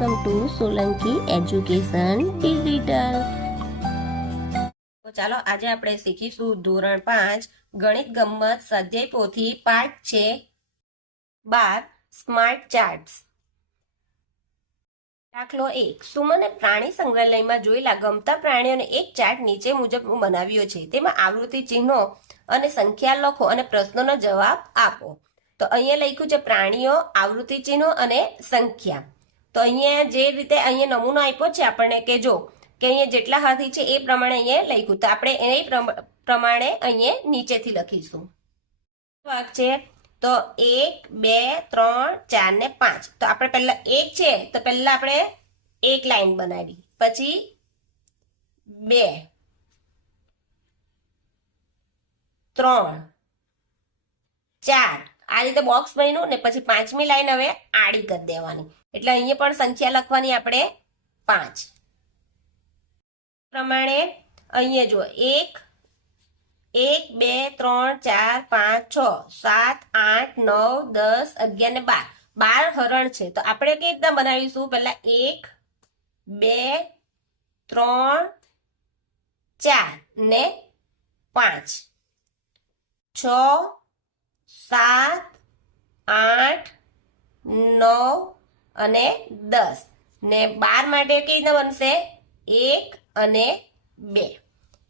Welcome to Solanki education digital. તો ચાલો આજે આપણે શીખીશું ધોરણ 5 ગણિત ગમ્મત સ્વાધ્યાય પોથી પાઠ છે 12 સ્માર્ટ ચાર્ટ્સ. દાખલો 1. સુમને પ્રાણી સંગ્રહાલયમાં જોયેલા ગમતા પ્રાણીઓને એક ચાર્ટ નીચે મુજબ બનાવ્યો છે. તેમાં આવૃત્તિ ચિહ્નો અને સંખ્યા લખો અને પ્રશ્નોનો જવાબ આપો. તો અહીંયા લખ્યું છે પ્રાણીઓ, આવૃત્તિ ચિહ્નો અને સંખ્યા. તો અહીંયા જે રીતે અહીંયા નમૂનો આપ્યો છે આપણને કે જો કે અહીંયા જેટલા હાથી છે એ પ્રમાણે અહીંયા લખ્યું. તો આપણે એ પ્રમાણે અહીંયા નીચેથી લખીશું. વાક છે તો 1 2 3 4 ને 5. તો આપણે પહેલા 1 છે તો પહેલા આપણે એક લાઈન બનાવી, પછી 2 3 4 આ રીતે બોક્સ બન્યું ને પછી પાંચમી લાઈન હવે આડી કરી દેવાની. એટલે અહીંયા પણ સંખ્યા લખવાની આપણે 5 પ્રમાણે. અહીંયા જો 1 1 2 3 4 5 6 7 8 9 10 11 ને 12 હરણ છે. તો આપણે કઈ રીતના બનાવીશું? પહેલા 1 2 3 4 ને 5 6 7 8 9 અને 10 ને 12 માટે કઈ રીતના બનશે? 1 અને 2.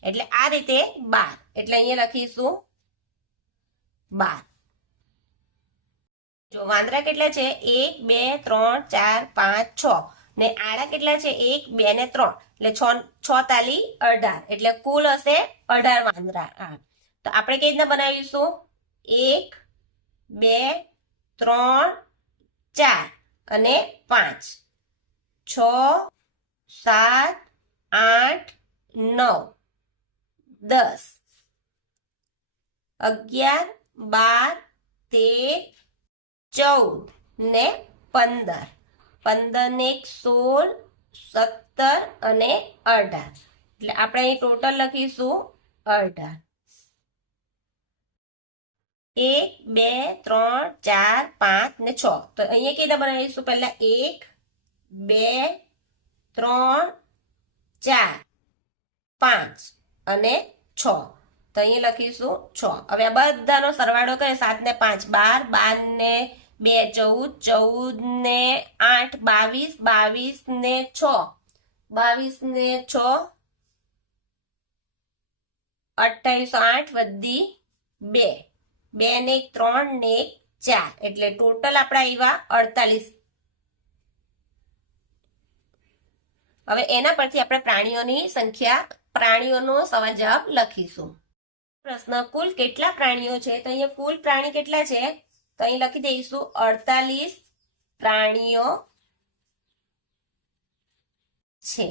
એટલે આ રીતે 12. એટલે અહીંયા લખીશું 12. જો વાંદરા કેટલા છે? 1 2 3 4 5 6 ને આડા કેટલા છે? 1 2 ને 3 એટલે 6 તાલી 18. એટલે કુલ હશે 18 વાંદરા. તો આપણે કઈ રીતના બનાવીશું? 1 2 3 4 અને 5 6 7 8 9 10 11 12 13 14 ને 15. 15 ને 16 17 અને 18. એટલે આપણે અહીં ટોટલ લખીશું 18. 1 2 3 4 5 ને 6. તો અહીંયા કઈ રીતે બનાવીશું? પહેલા 1 2 3 4 5 અને 6. તો અહીંયા લખીશું 6. હવે આ બધાનો સરવાળો કરે 7 ને 5 12 12 ને 2 14 14 ને 8 22 22 ને 6 22 ને 6 28 8 વધી 2 2 ને 3 ને 4. એટલે ટોટલ આપણા આવ્યા 48. હવે એના પરથી આપણે પ્રાણીઓની સંખ્યા, પ્રાણીઓનો સવાલ જવાબ લખીશું. પ્રશ્ન કુલ કેટલા પ્રાણીઓ છે? તો અહીંયા કુલ પ્રાણી કેટલા છે? તો અહીં લખી દઈશું 48 પ્રાણીઓ છે.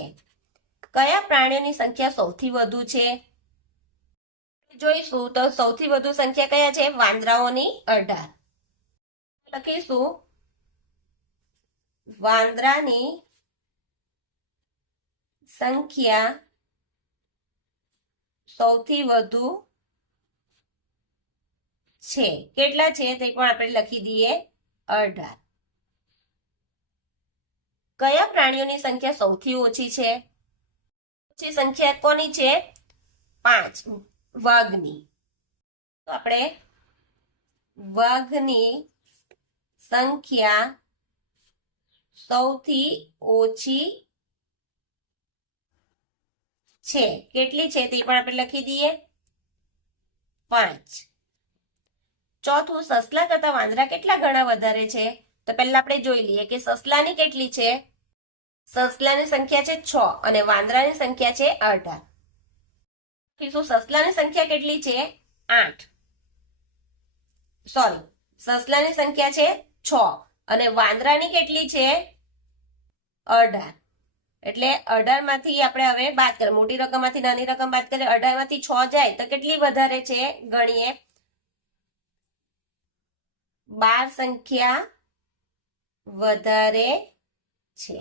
કયા પ્રાણીઓની સંખ્યા સૌથી વધુ છે? જોઈશું તો સૌથી વધુ સંખ્યા કયા છે? વાંદરાઓની 18. લખીશું વાંદરાની સંખ્યા સૌથી વધુ છે. કેટલા છે તે પણ આપણે લખી દઈએ 18. કયા પ્રાણીઓની સંખ્યા સૌથી ઓછી છે? ઓછી સંખ્યા કોની છે? 5 વાઘની. તો આપણે વાઘની સંખ્યા સૌથી ઓછી છે. કેટલી છે તે પણ આપણે લખી દઈએ 5. ચોથું, સસલા કરતા વાંદરા કેટલા ગણા વધારે છે? તો પહેલા આપણે જોઈ લઈએ કે સસલાની કેટલી છે. સસલાની સંખ્યા છે 6 અને વાંદરાની સંખ્યા છે 18. સસલાની સંખ્યા કેટલી છે? 8. સોરી, સસલાની સંખ્યા છે 6 અને વાંદરાની કેટલી છે? 18. એટલે 18 માંથી આપણે હવે બાદ કરીએ, મોટી રકમ માંથી નાની રકમ બાદ કરીએ. 18 માંથી 6 જાય તો કેટલી વધારે છે? ગણીએ. 12 સંખ્યા વધારે છે.